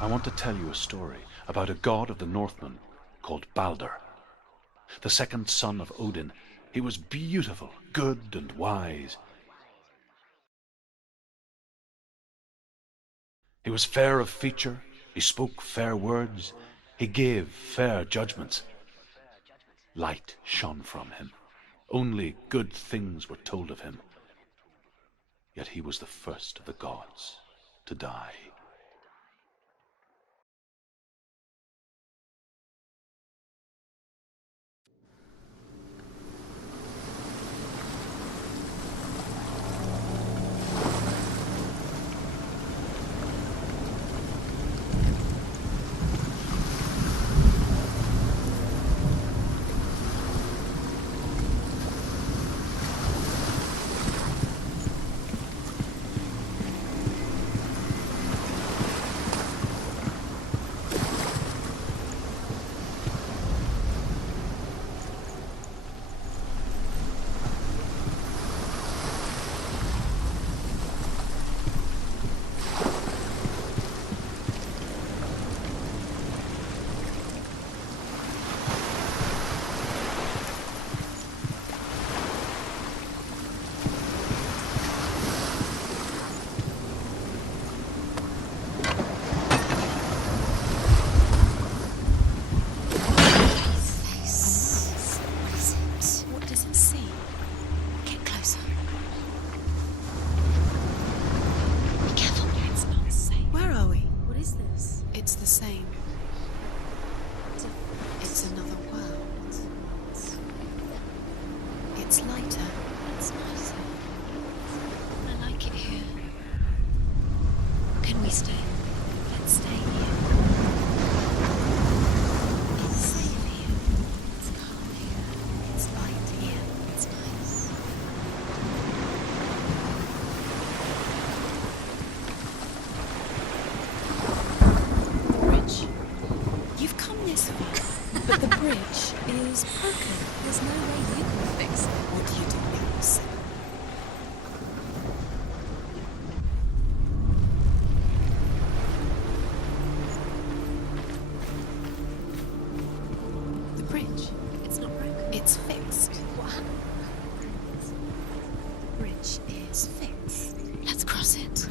I want to tell you a story about a god of the Northmen called Balder. The second son of Odin, he was beautiful, good and wise. He was fair of feature, he spoke fair words, he gave fair judgments. Light shone from him. Only good things were told of him. Yet he was the first of the gods to die. But the bridge is broken. There's no way you can fix it. What do you do now, Senua? The bridge, it's not broken. It's fixed. What happened? The bridge is fixed. Let's cross it.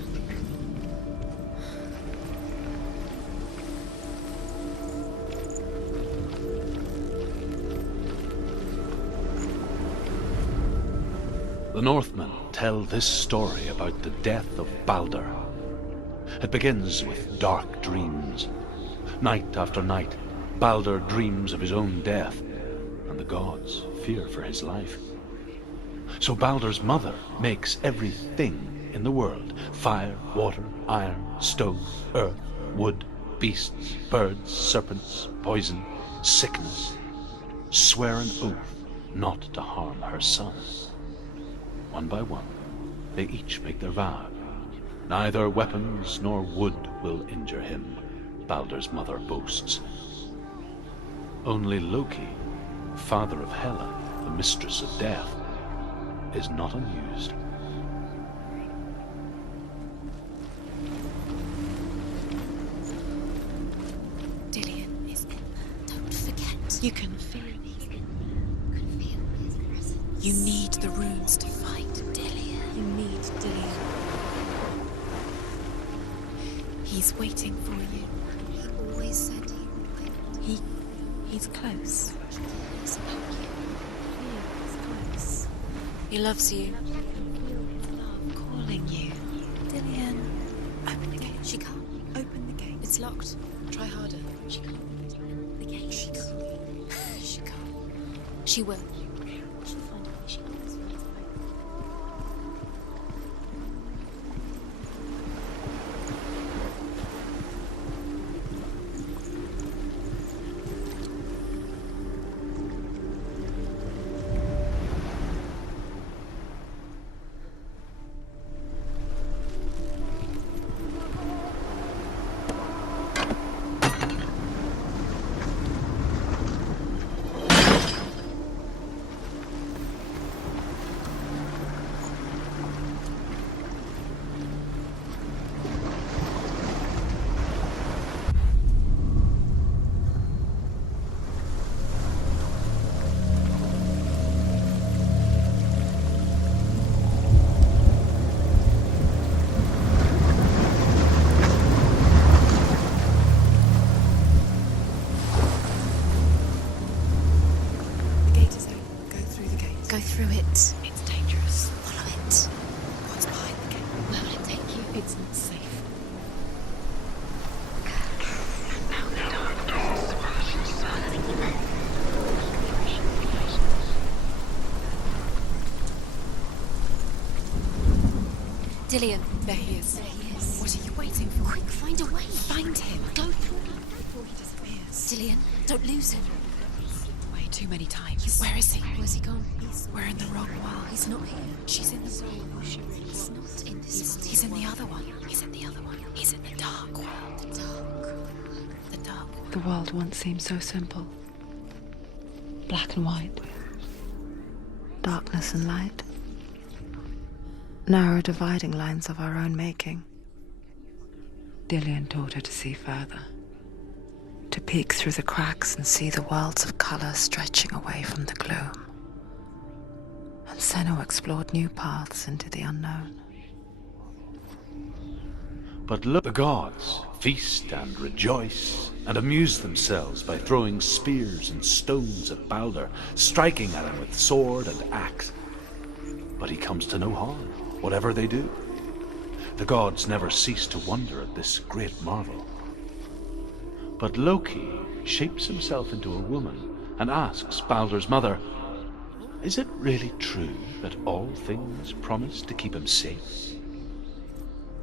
The Northmen tell this story about the death of Balder. It begins with dark dreams. Night after night, Balder dreams of his own death, and the gods fear for his life. So Balder's mother makes everything in the world: fire, water, iron, stone, earth, wood, beasts, birds, serpents, poison, sickness, swear an oath not to harm her son. One by one, they each make their vow. Neither weapons nor wood will injure him, Balder's mother boasts. Only Loki, father of Hela, the mistress of death, is not amused. Dillion is in there. Don't forget. You can feel it. You need the runes to fight Dillion. You need Dillion. He's waiting for you. He always said he would wait. He's close. He cares about you. He is close. He loves you. I can feel his love calling you. Dillion. Open the gate. She can't. Open the gate. It's locked. Try harder. She can't. Open the gate. She can't. She can't. She will. She'll find a way. She always finds a way. Dillion, there he is. What are you waiting for? Quick, find a way. Find him. Go before he disappears. Dillion, don't lose him. Way too many times. Where is he? Where's he gone? We're in the wrong world. He's not here. She's in the wrong. He's not in this world. He's in the other one. He's in the other one. He's in the dark world. The dark world. The world once seemed so simple. Black and white. Darkness and light. Narrow dividing lines of our own making. Dillion taught her to see further. To peek through the cracks and see the worlds of color stretching away from the gloom. And Senua explored new paths into the unknown. But look, the gods feast and rejoice and amuse themselves by throwing spears and stones at Baldur, striking at him with sword and axe. But he comes to no harm, whatever they do. The gods never cease to wonder at this great marvel. But Loki shapes himself into a woman and asks Baldur's mother, "Is it really true that all things promise to keep him safe?"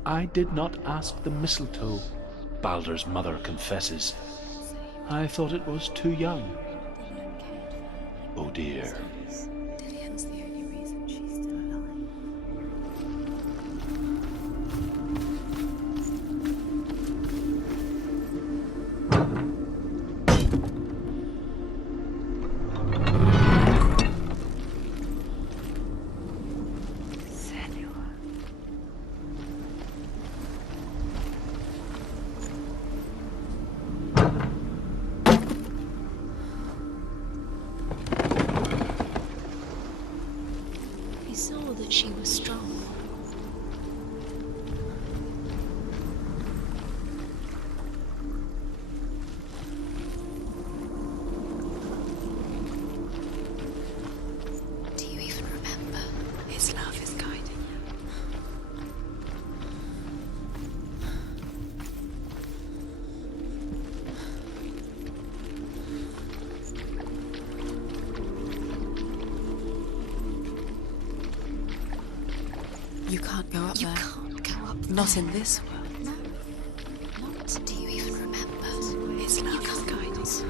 "I did not ask the mistletoe," Baldur's mother confesses. "I thought it was too young." Oh dear. Dillion's the only reason she's still alive. He saw that she was strong. Do you even remember? His love is guiding you. You can't go up there. You can't go up there. Not in this world. No. Not. Do you even remember? His love is guidance.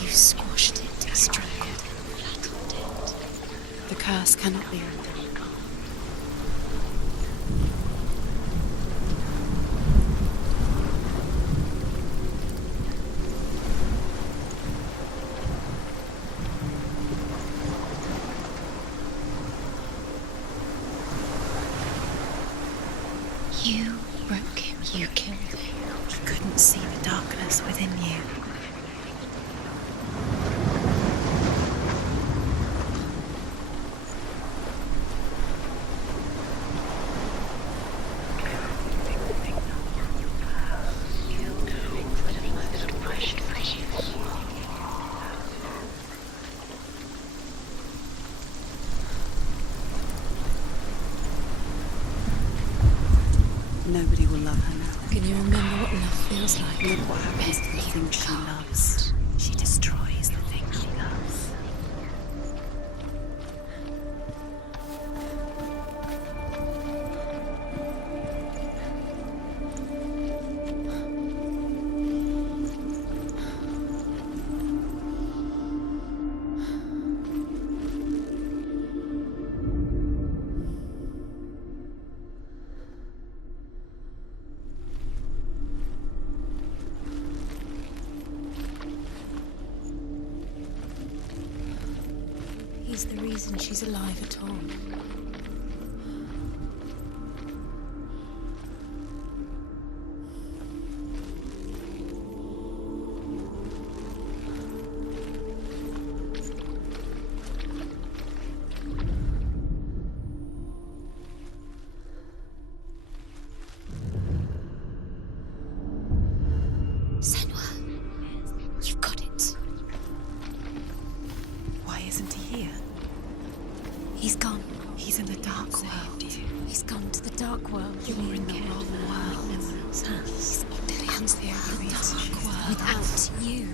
You squashed it, destroyed it, flattened it. The curse cannot be undone. You broke him, you killed him. You couldn't see the darkness within you. Nobody will love her now. Can you remember what love feels like? Look what happens to the things she loves. She destroys the things she loves. He's the reason she's alive at all. He's gone to the dark world. You're in the wrong world. No one else has. Dillian's the only dark world without you.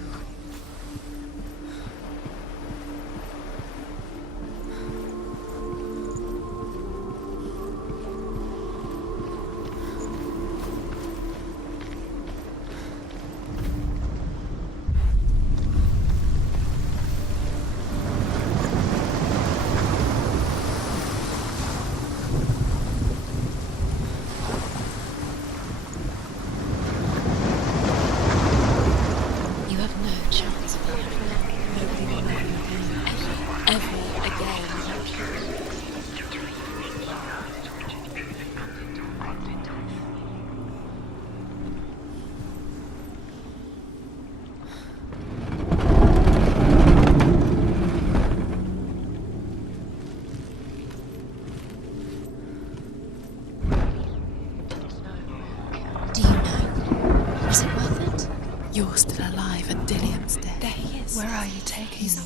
You're still alive and Dillian's dead. There he is. Where are you taking me?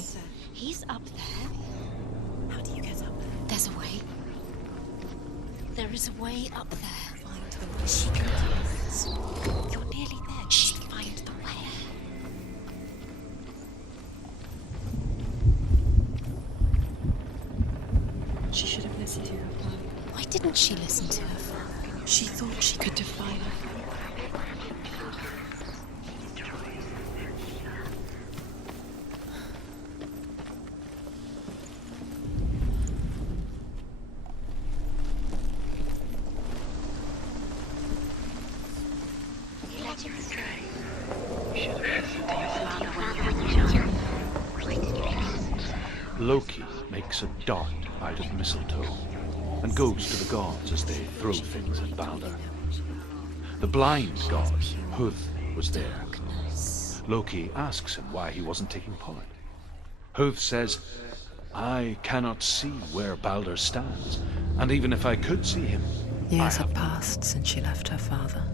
He's up there. How do you get up there? There's a way. There is a way up there. Find the way. She can do this. You're nearly there. She can find the way. She should have listened to her father. Why didn't she listen to her father? She thought she could defy her. Loki makes a dart out of mistletoe and goes to the gods as they throw things at Balder. The blind god, Huth, was there. Loki asks him why he wasn't taking part. Huth says, I cannot see where Balder stands, and even if I could see him, Years have passed since she left her father.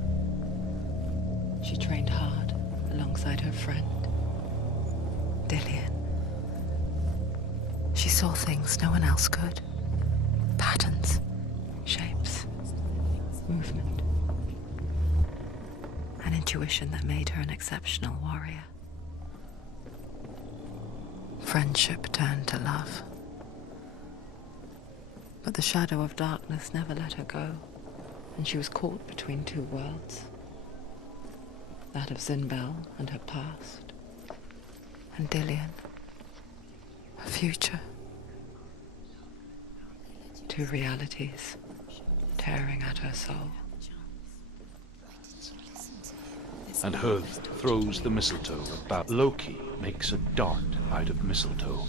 She trained hard alongside her friend, Dillian. She saw things no one else could. Patterns, shapes, movement. An intuition that made her an exceptional warrior. Friendship turned to love. But the shadow of darkness never let her go, and she was caught between two worlds. That of Zinbel and her past, and Dillian, her future. Two realities tearing at her soul. And Huth throws the mistletoe at Balder. Loki makes a dart out of mistletoe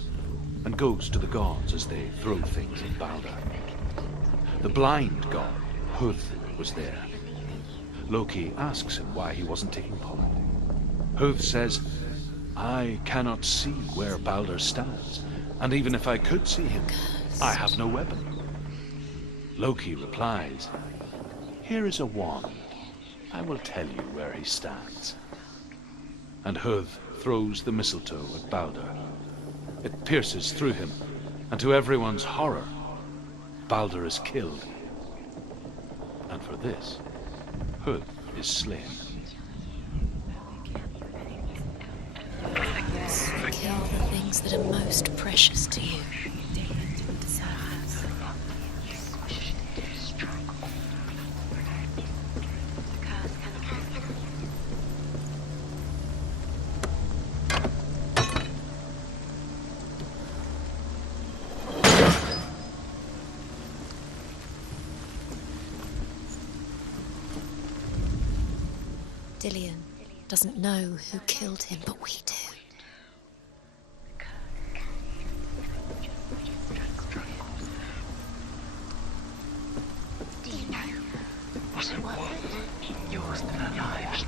and goes to the gods as they throw things at Balder. The blind god, Huth, was there. Loki asks him why he wasn't taking part. Huth says, I cannot see where Balder stands, and even if I could see him, I have no weapon. Loki replies, here is a wand. I will tell you where he stands. And Huth throws the mistletoe at Balder. It pierces through him, and to everyone's horror, Balder is killed. And for this, Huth is slain. Kill the things that are most precious to you. Dillian doesn't know who killed him, but we do. Do you know? Was it worth it? You're still alive,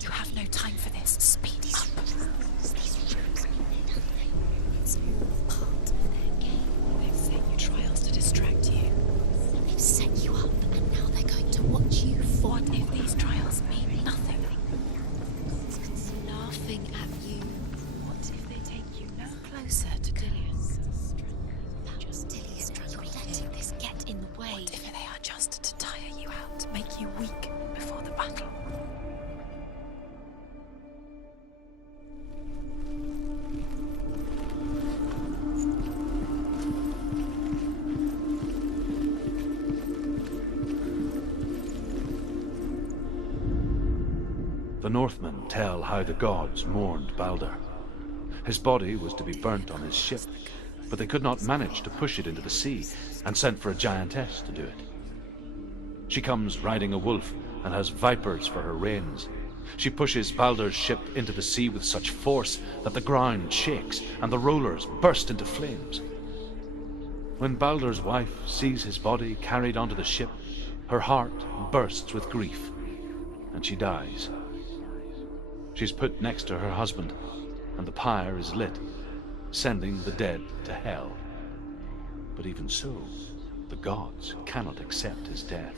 You have no time for this. Speed up. It's all The Northmen tell how the gods mourned Balder. His body was to be burnt on his ship, but they could not manage to push it into the sea, and sent for a giantess to do it. She comes riding a wolf and has vipers for her reins. She pushes Balder's ship into the sea with such force that the ground shakes and the rollers burst into flames. When Balder's wife sees his body carried onto the ship, her heart bursts with grief, and she dies. She's put next to her husband, and the pyre is lit, sending the dead to hell. But even so, the gods cannot accept his death.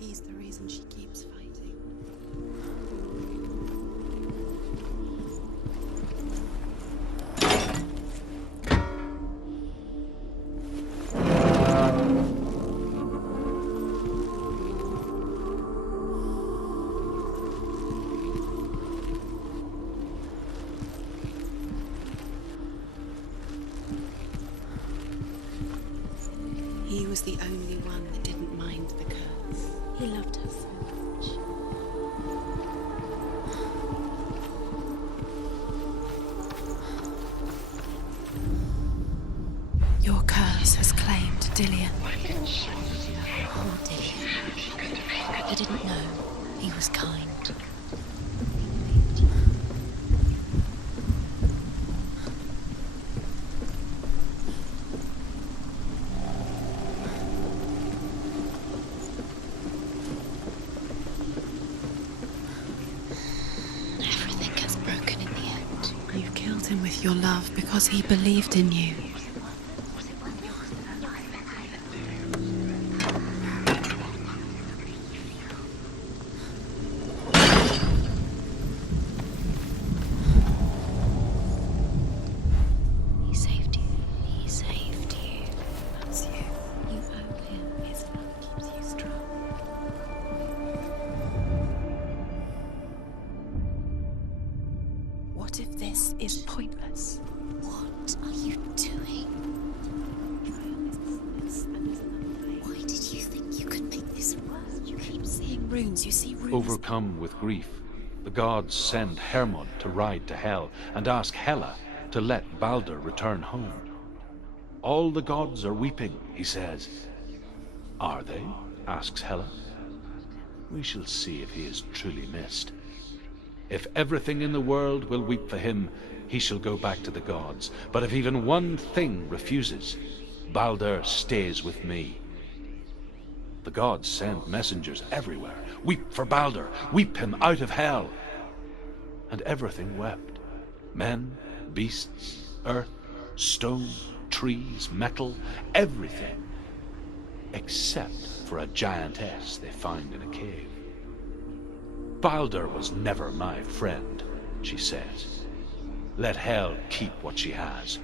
He's the reason she keeps fighting. He was the only one that didn't mind the curse. He loved her so much. Your curse has claimed Dillion. Poor Dillion. He didn't know. He was kind. Everything gets broken in the end. You killed him with your love because he believed in you. He saved you. He saved you. That's you. You owe him. His love keeps you strong. What if this is pointless? What are you doing? Why did you think you could make this work? You keep seeing runes. You see runes. Overcome with grief, the gods send Hermod to ride to Hell and ask Hela to let Balder return home. All the gods are weeping, he says. Are they? Asks Hela. We shall see if he is truly missed. If everything in the world will weep for him, he shall go back to the gods. But if even one thing refuses, Balder stays with me. The gods send messengers everywhere. Weep for Balder, weep him out of hell. And everything wept. Men, beasts, earth, stone, trees, metal, everything. Except for a giantess they find in a cave. Balder was never my friend, she says. Let Hel keep what she has.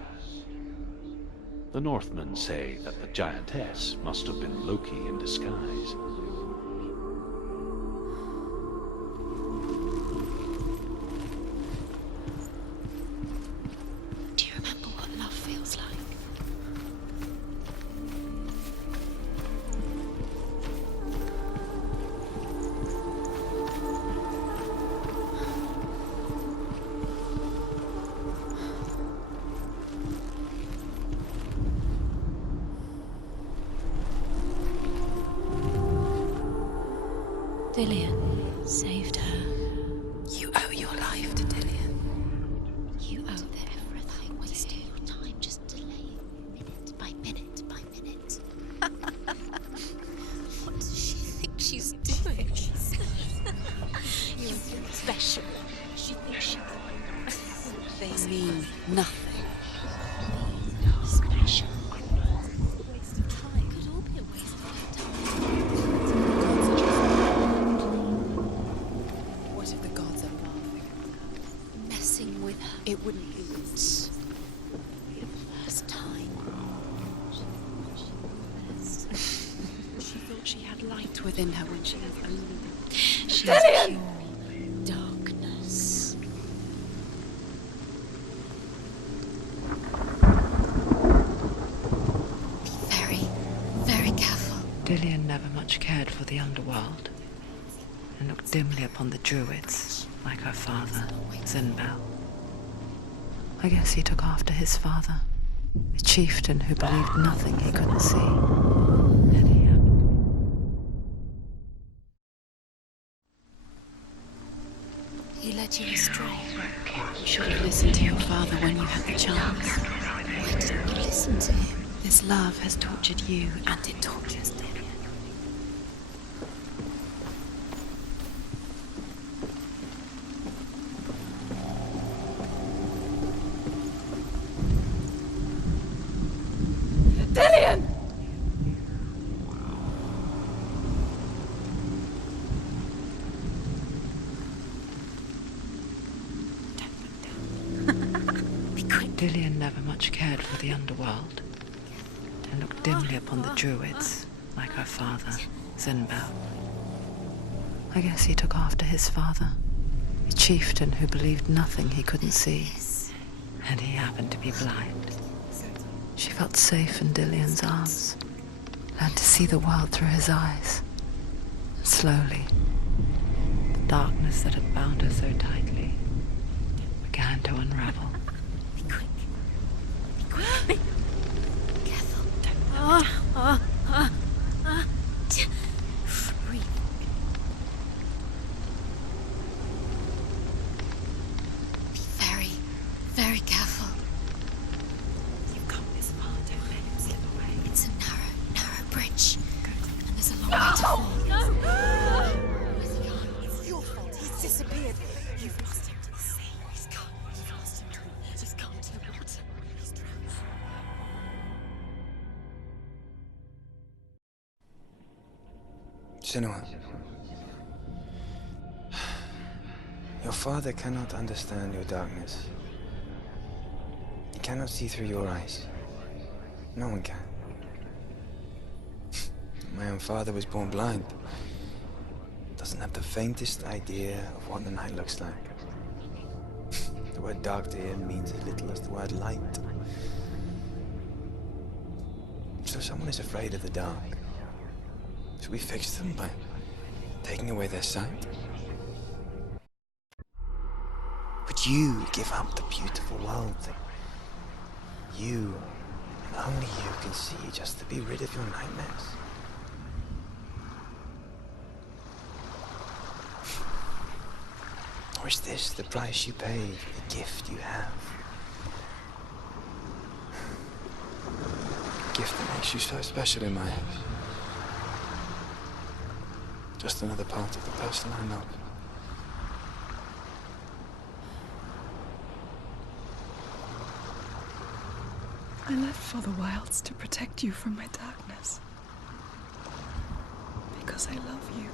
The Northmen say that the giantess must have been Loki in disguise. Do you remember what love feels like? Dillion saved her. You owe your life to Dillion. You owe them everything. Wasting your time just delaying minute by minute by minute. What does she think she's doing? You're special. She thinks she's They mean nothing. special. Waste of time. Could all be a waste of time. What if the gods are laughing? Messing with her. It wouldn't be First time. She thought she had light within her when she was only. She's pure darkness. Be very, very careful. Dillion never much cared for the underworld. and looked dimly upon the druids, like her father, Zinbel. I guess he took after his father, a chieftain who believed nothing he couldn't see. And He led you astray. You should have listened to your father when you had the chance. Why didn't you listen to him? This love has tortured you, and it tortures Dillian. Dillian! Dillian never much cared for the underworld, and looked dimly upon the druids, like her father, Zinbel. I guess he took after his father, a chieftain who believed nothing he couldn't see, and he happened to be blind. She felt safe in Dillian's arms, learned to see the world through his eyes, and slowly, the darkness that had bound her so tightly began to unravel. Breathe. Be very, very careful. You've come this far, don't let him slip away. It's a narrow bridge. And there's a long way to fall. It's your fault. He's disappeared. You've lost him to the sea. He's gone. You've lost him to the... Just gone to the water. He's drowned. Senua, your father cannot understand your darkness. He cannot see through your eyes. No one can. My own father was born blind. Doesn't have the faintest idea of what the night looks like. The word dark to him means as little as the word light. So someone is afraid of the dark. Should we fix them by taking away their sight? Would you give up the beautiful world that you, and only you, can see just to be rid of your nightmares? Or is this the price you pay for the gift you have? A gift that makes you so special in my eyes. Just another part of the person I love. I left for the wilds to protect you from my darkness. Because I love you.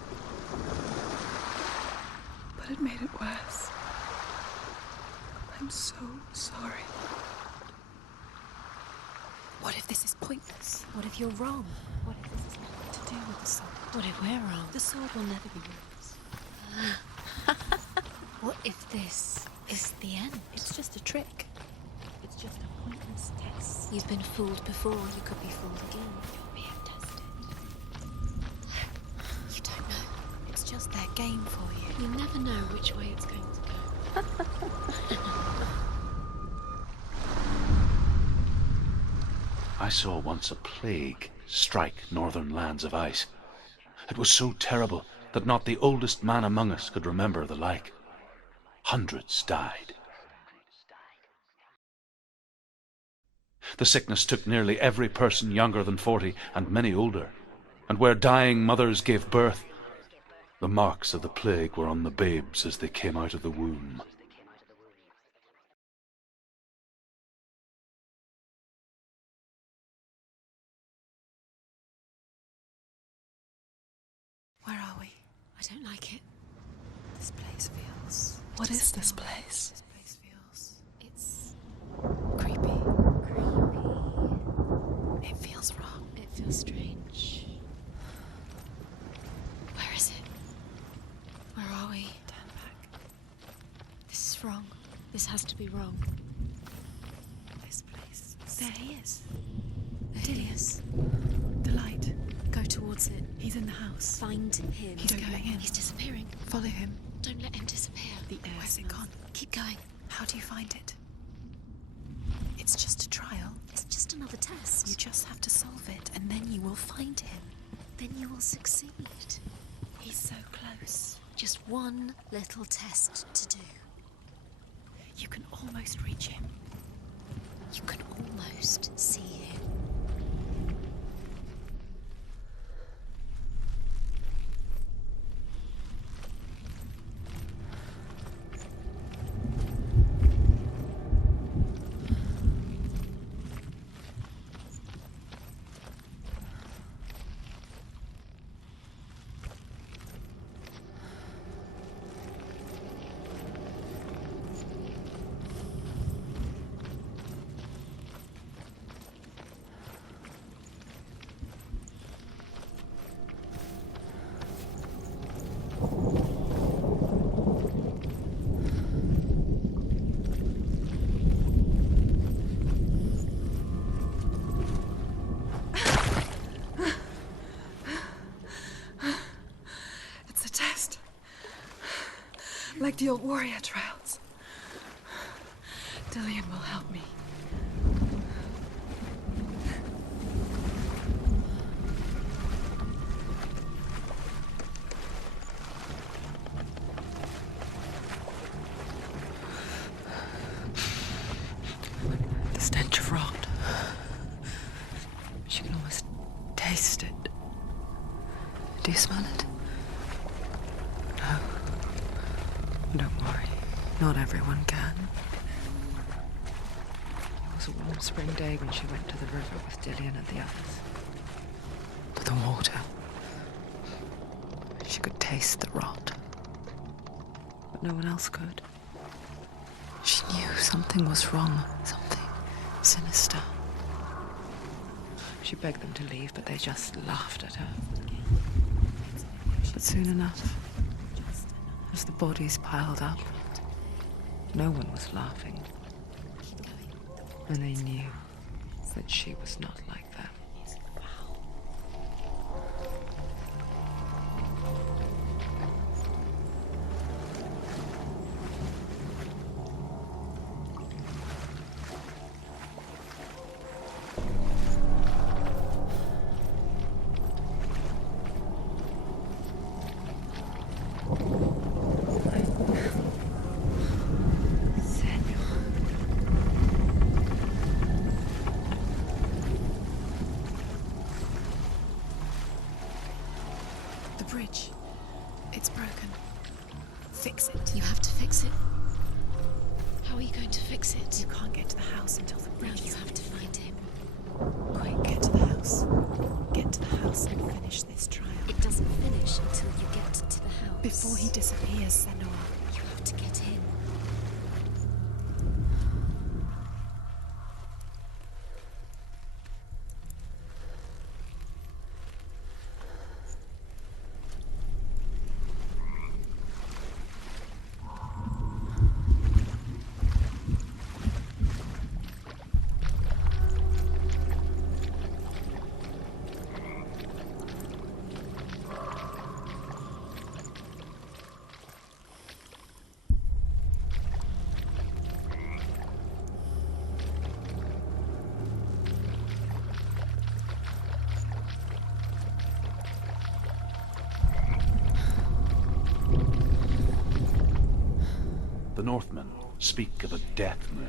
But it made it worse. I'm so sorry. What if this is pointless? What if you're wrong? What if this has nothing to do with the sword? What if we're wrong? The sword will never be yours. What if this is the end? It's just a trick. It's just a pointless test. You've been fooled before. You could be fooled again. You're being tested. You don't know. It's just their game for you. You never know which way it's going to go. I saw once a plague strike northern lands of ice. It was so terrible that not the oldest man among us could remember the like. Hundreds died. The sickness took nearly every person younger than 40 and many older, and where dying mothers gave birth, the marks of the plague were on the babes as they came out of the womb. Where are we? I don't like it. This place feels... What is this place? This place feels... It's... creepy. It feels wrong. It feels strange. Where is it? Where are we? Turn back. This is wrong. This has to be wrong. This place... There he is. There he is. The light. Go towards wants it. He's in the house. Find him. He's going in. He's disappearing. Follow him. Don't let him disappear. The air Where's it smells. gone? Keep going. How do you find it? It's just a trial. It's just another test. You just have to solve it, and then you will find him. Then you will succeed. He's so close. Just one little test to do. You can almost reach him. You can almost see him. It's a test. Like the old warrior trials. Dillian will help me. The stench of rot. She can almost taste it. Do you smell it? No. Don't worry. Not everyone can. It was a warm spring day when she went to the river with Dillian and the others. To the water. She could taste the rot. But no one else could. She knew something was wrong. Something sinister. She begged them to leave, but they just laughed at her. But soon enough, as the bodies piled up, no one was laughing. And they knew that she was not like them. The bridge. It's broken. Fix it. You have to fix it. How are you going to fix it? You can't get to the house until the Now bridge you is have to find him. Quick, get to the house. Get to the house and finish this trial. It doesn't finish until you get to the house. Before he disappears, Senua. You have to get in. The Northmen speak of a death moon,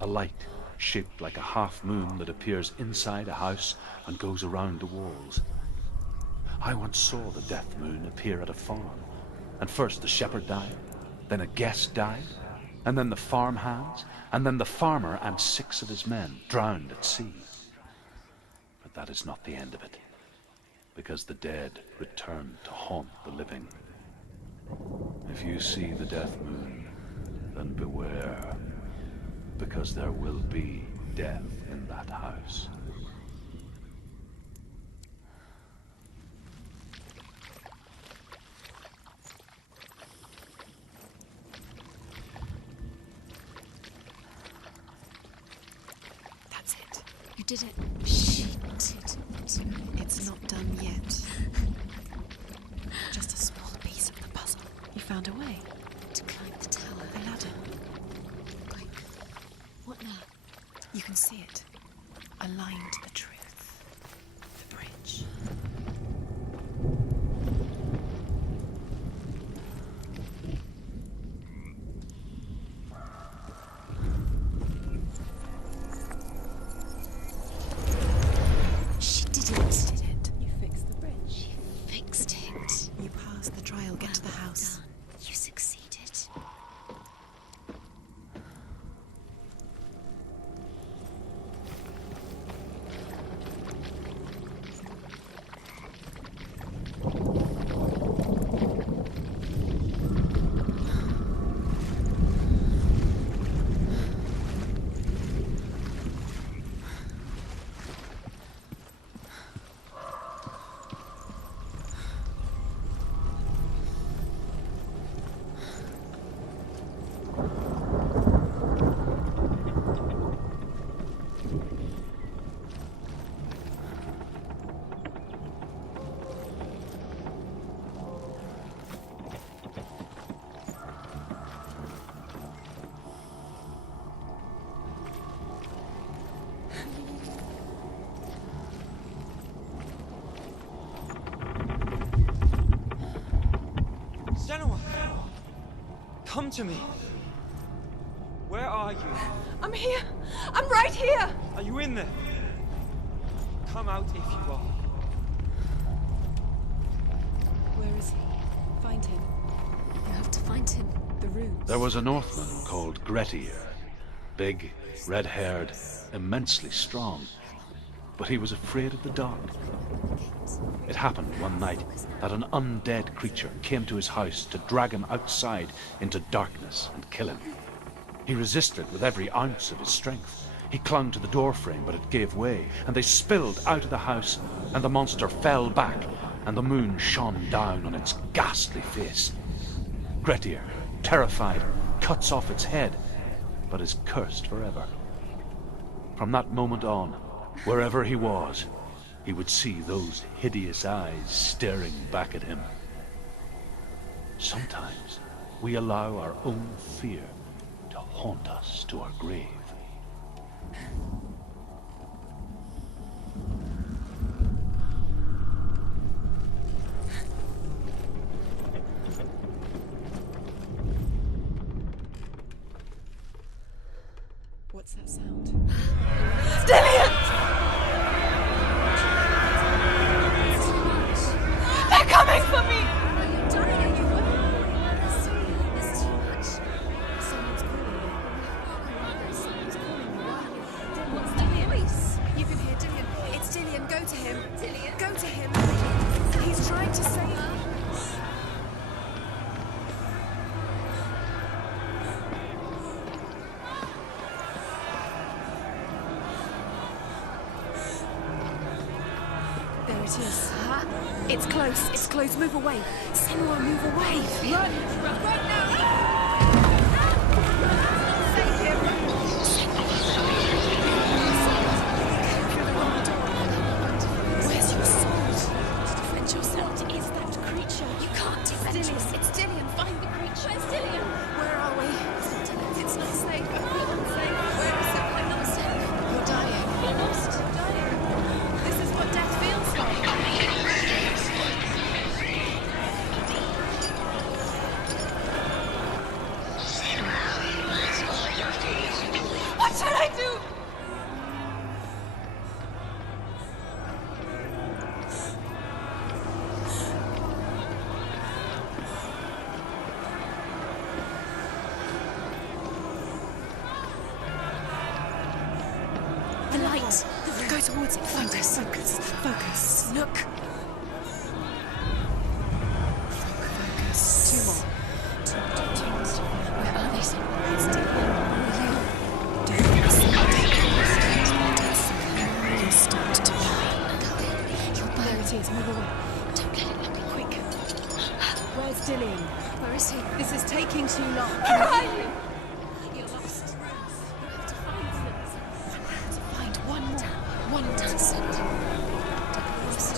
a light shaped like a half moon that appears inside a house and goes around the walls. I once saw the death moon appear at a farm, and first the shepherd died, then a guest died, and then the farm hands, and then the farmer and 6 of his men drowned at sea. But that is not the end of it, because the dead return to haunt the living. If you see the death moon, then beware, because there will be death in that house. That's it. You did it. She did it. It's not done yet. Just a small piece of the puzzle. You found a way to climb the tower. The ladder. Quick. What now? You can see it. A line to the truth. The bridge. She did it. You fixed the bridge. She fixed it. You passed the trial. Get to the house. Done. You succeeded. Senua! Come to me! Where are you? I'm here! I'm right here! Are you in there? Come out if you are. Where is he? Find him. You have to find him. The runes. There was a Northman called Grettir. Big, red-haired, immensely strong. But he was afraid of the dark. It happened one night that an undead creature came to his house to drag him outside into darkness and kill him. He resisted with every ounce of his strength. He clung to the doorframe, but it gave way, and they spilled out of the house, and the monster fell back, and the moon shone down on its ghastly face. Grettir, terrified, cuts off its head, but is cursed forever. From that moment on, wherever he was, he would see those hideous eyes staring back at him. Sometimes we allow our own fear to haunt us to our grave. What's that sound? They're coming for me! Are you dying? There's too much. Someone's calling you. Someone's calling you. What's the voice? You can hear Dillian. It's Dillian. Go to him. Dillian? Go to him. He's trying to save you. There it is. It's close. It's close. Move away. Senua, move away. Run! Run now! Save him! Where's your sword? To defend yourself. What is that creature? You can't defend yourself. It's Dillian. Find the creature. Where's Dillian? Where are we? It's not safe. We're not safe. Where is it? We're not safe. You're dying. You're lost. You're dying. This is what death feels like. What should I do? The light. Go towards it. Focus. Focus. Focus. Look. Focus. Two more. Two more. Where are they? It's Dillian. He's stopped to burn. You'll burn. There it is. Move away. Don't let it look. Quick. Where's Dillian? Where is he? This is taking too long. Where are you? You're lost. You have to find them. To find one more. One more. Lost.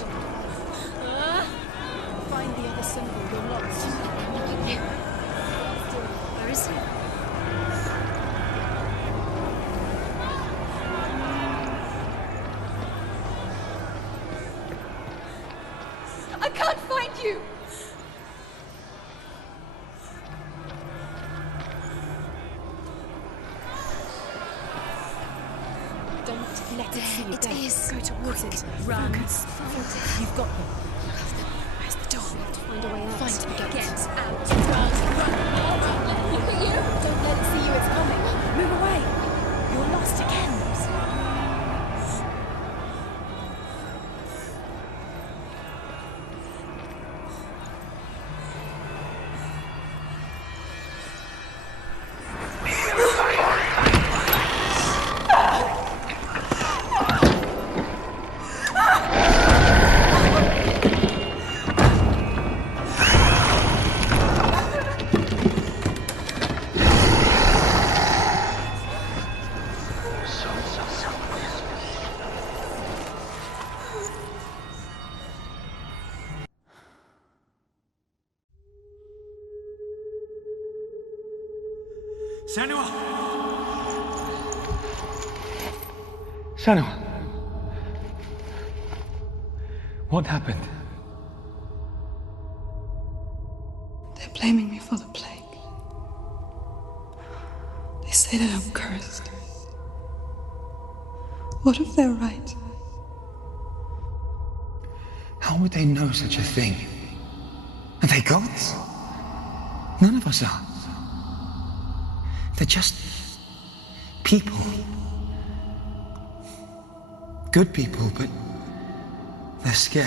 can't find you! Don't let it see you. It is. Go towards it. Run. Focus. You've got them. Where's the door? Find a way out. Find the gate. Get out. Run. Look at you. Don't let it see you. It's coming. Move away. You're lost again. Senua! Senua! What happened? They're blaming me for the plague. They say that I'm cursed. What if they're right? How would they know such a thing? Are they gods? None of us are. They're just people. Good people, but they're scared.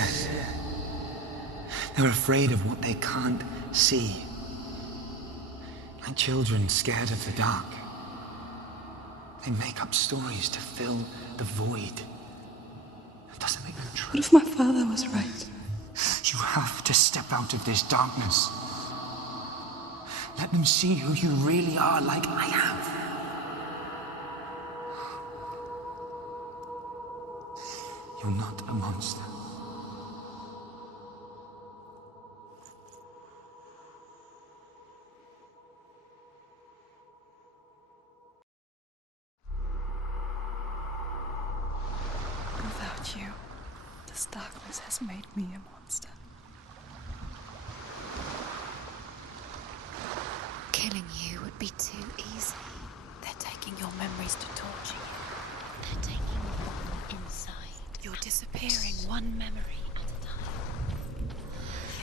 They're afraid of what they can't see. Like children scared of the dark. They make up stories to fill the void. That doesn't make them true. What if my father was right? You have to step out of this darkness. Let them see who you really are, like I have. You're not a monster. Without you, this darkness has made me a monster. Killing you would be too easy. They're taking your memories to torture you. They're taking you inside. You're disappearing one memory at a time.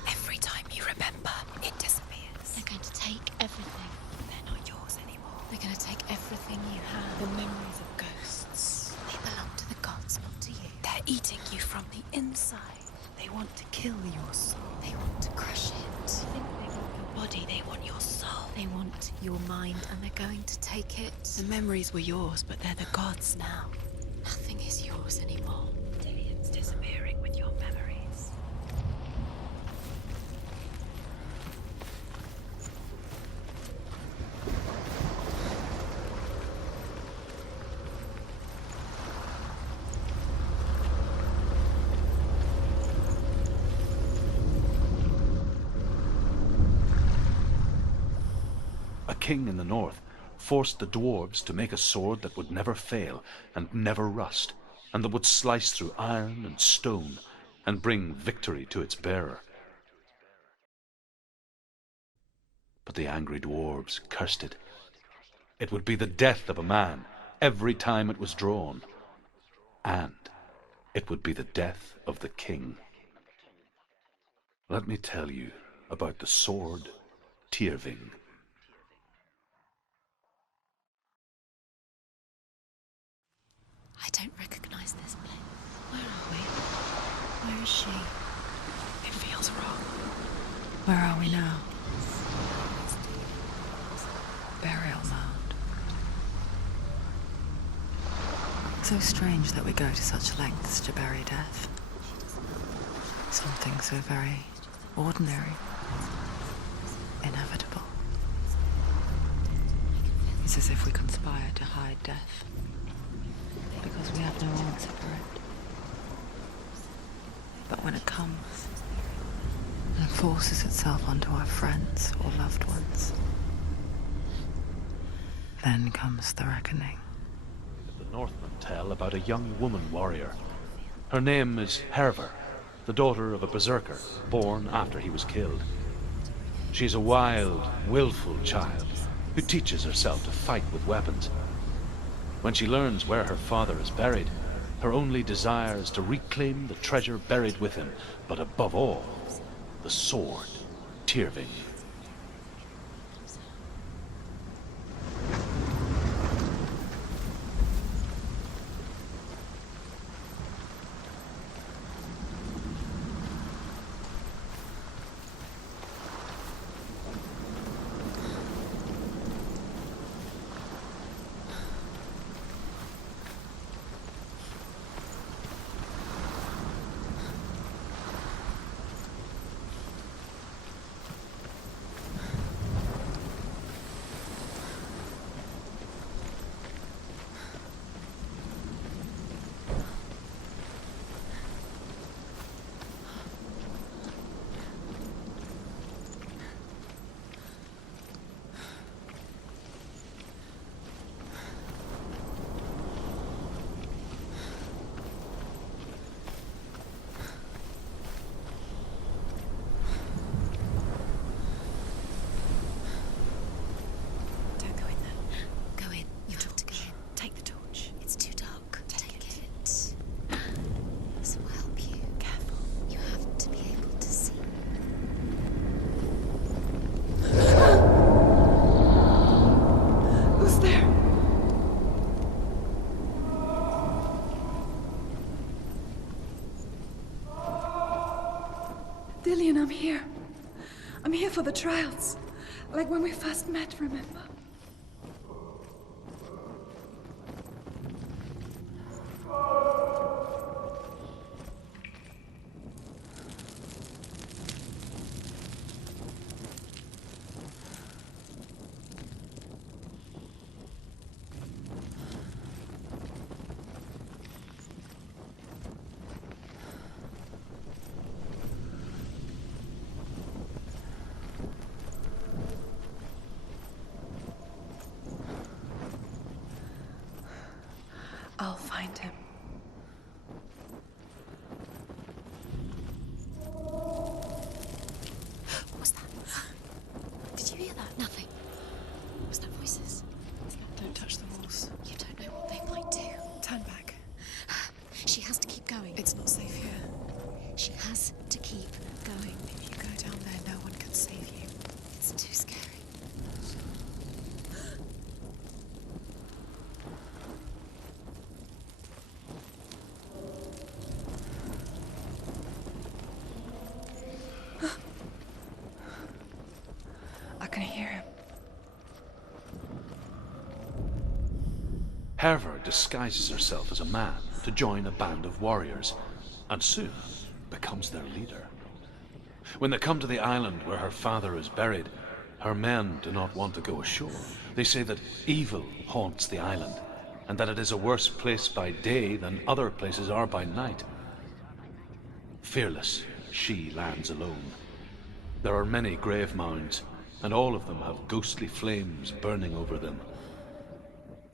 Every time you remember, it disappears. They're going to take everything. They're not yours anymore. They're going to take everything you have. The memories of ghosts. They belong to the gods, not to you. They're eating you from the inside. They want to kill your soul. They want to crush it. They want your body. They want your soul. They want your mind, and they're going to take it. The memories were yours, but they're the gods now. Nothing is yours anymore. Dillian's disappearing with your memories. A king in the north forced the dwarves to make a sword that would never fail and never rust, and that would slice through iron and stone and bring victory to its bearer. But the angry dwarves cursed it. It would be the death of a man every time it was drawn, and it would be the death of the king. Let me tell you about the sword Tyrving. I don't recognize this place. Where are we? Where is she? It feels wrong. Where are we now? Burial mound. So strange that we go to such lengths to bury death. Something so very ordinary, inevitable. It's as if we conspire to hide death, because we have no answer for it. But when it comes, and forces itself onto our friends or loved ones, then comes the reckoning. The Northmen tell about a young woman warrior. Her name is Herver, the daughter of a berserker born after he was killed. She's a wild, willful child who teaches herself to fight with weapons. When she learns where her father is buried, her only desire is to reclaim the treasure buried with him, but above all, the sword, Tyrving. Dillian, I'm here. I'm here for the trials. Like when we first met, remember? I'll find him. What was that? Did you hear that? Nothing. Was that voices? Don't touch the walls. You don't know what they might do. Turn back. She has to keep going. It's not safe here. She has to keep going. If you go down there, no one can save you. It's too scary. I can hear him. Herver disguises herself as a man to join a band of warriors, and soon becomes their leader. When they come to the island where her father is buried, her men do not want to go ashore. They say that evil haunts the island, and that it is a worse place by day than other places are by night. Fearless, she lands alone. There are many grave mounds, and all of them have ghostly flames burning over them.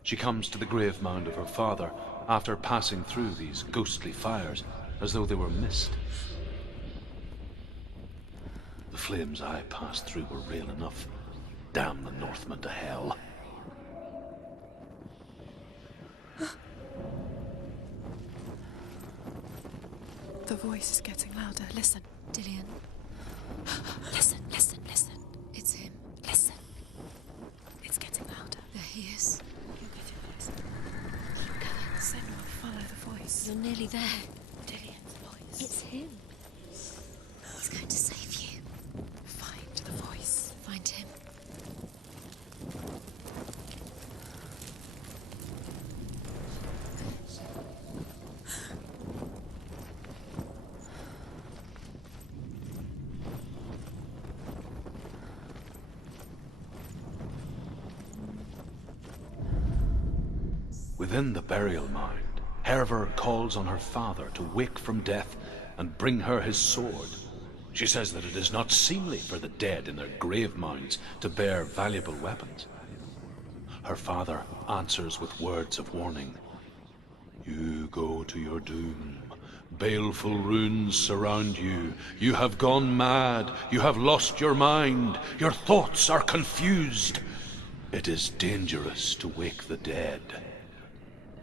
She comes to the grave mound of her father after passing through these ghostly fires, as though they were mist. The flames I passed through were real enough. Damn the Northmen to hell. The voice is getting louder. Listen. Dillian. Listen, listen, listen. It's him. Listen. It's getting louder. There he is. You'll get it closer. Keep going. Senua, follow the voice. You're nearly there. Dillian's voice. It's him. He's going to save you. Find the voice. Find him. Within the burial mound, Herver calls on her father to wake from death and bring her his sword. She says that it is not seemly for the dead in their grave mounds to bear valuable weapons. Her father answers with words of warning. You go to your doom, Baleful runes surround you. You have gone mad. You have lost your mind. Your thoughts are confused. It is dangerous to wake the dead.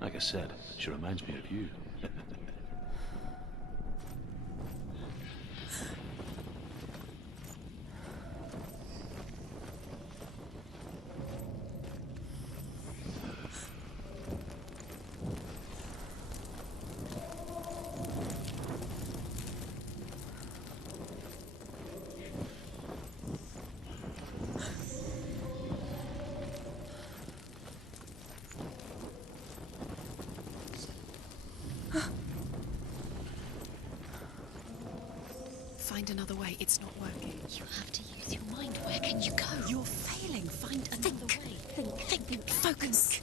Like I said, she reminds me of you. Find another way. It's not working. You have to use your mind. Where can you go? You're failing. Find another way. Think. Focus.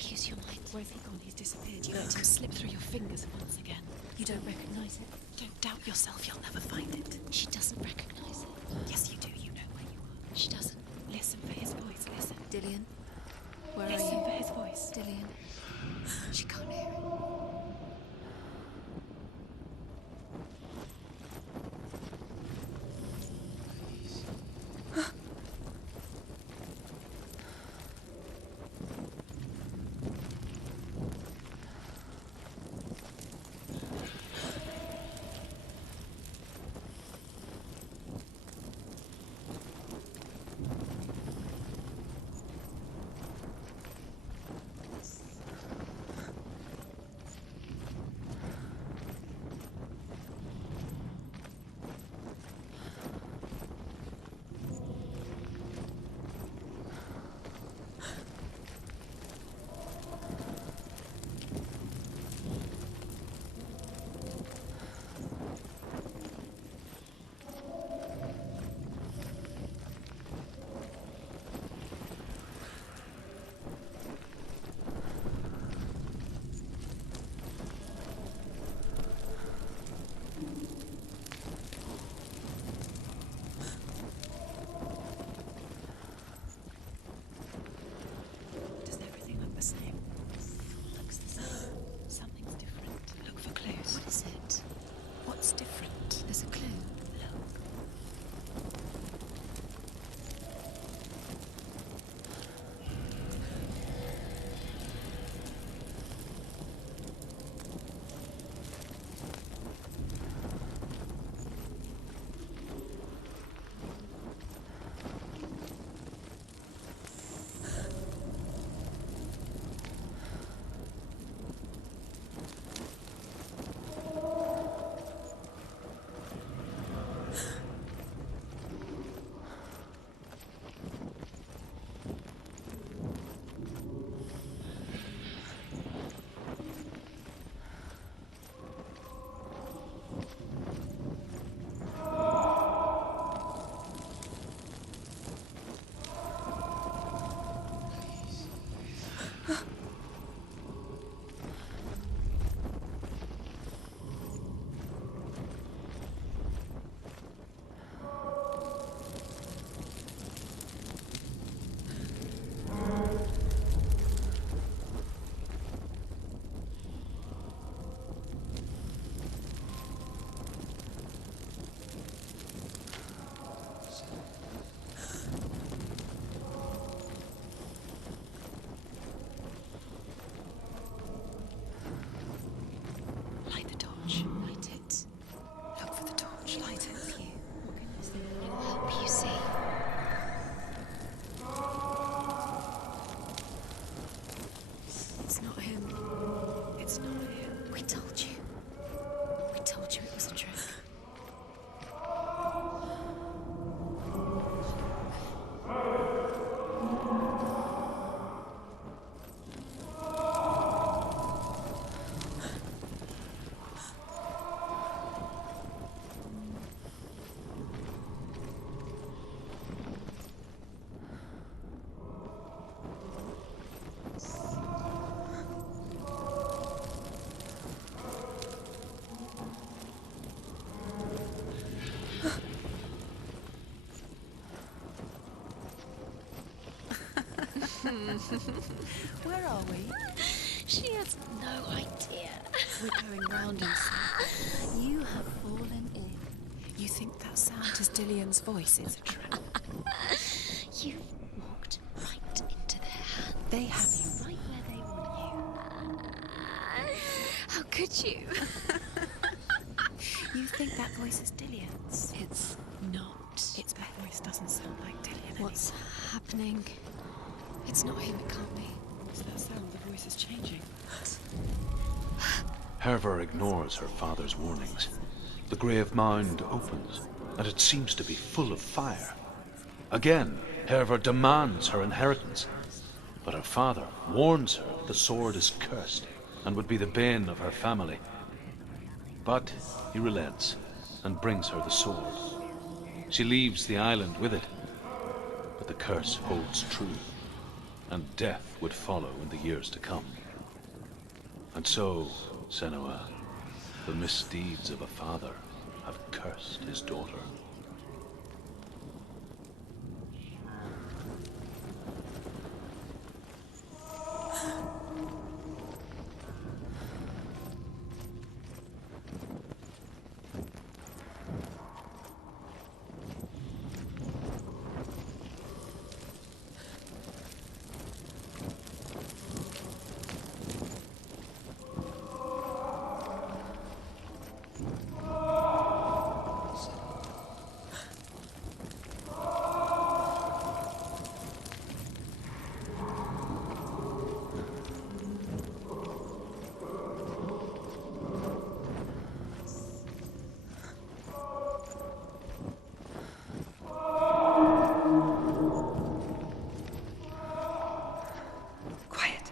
Use your mind. Where's he gone? He's disappeared. You let him slip through your fingers once again. You don't recognize it. Don't doubt yourself. You'll never find it. She doesn't recognize it. Yes, you do. You know where you are. She doesn't. Listen for his voice. Listen. Dillian? Where Listen are you? for his voice. Dillian? She can't hear it. Does everything look the same? Looks the same. Something's different. Look for clues. What is it? What's different? There's a clue. Light the torch. Light it. Look for the torch. Light it. Few. What can you see? It will help you see. It's not him. It's not him. We told you. We told you it was a trick. Where are we? She has no idea. We're going round in circles. You have fallen in. You think that sound is Dillian's voice? It's a trap. You've walked right into their hands. They have you. Right where they want you. How could you? You think that voice is Dillian's? It's not. Its voice doesn't sound like Dillian What's happening? It's not him, it can't be. What's that sound? The voice is changing. Herver ignores her father's warnings. The grave mound opens, and it seems to be full of fire. Again, Herver demands her inheritance, but her father warns her the sword is cursed and would be the bane of her family. But he relents and brings her the sword. She leaves the island with it, but the curse holds true, and death would follow in the years to come. And so, Senua, the misdeeds of a father have cursed his daughter. Quiet.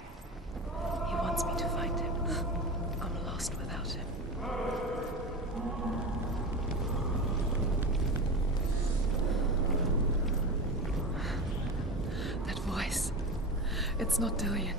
He wants me to find him. I'm lost without him. That voice. It's not Dillian.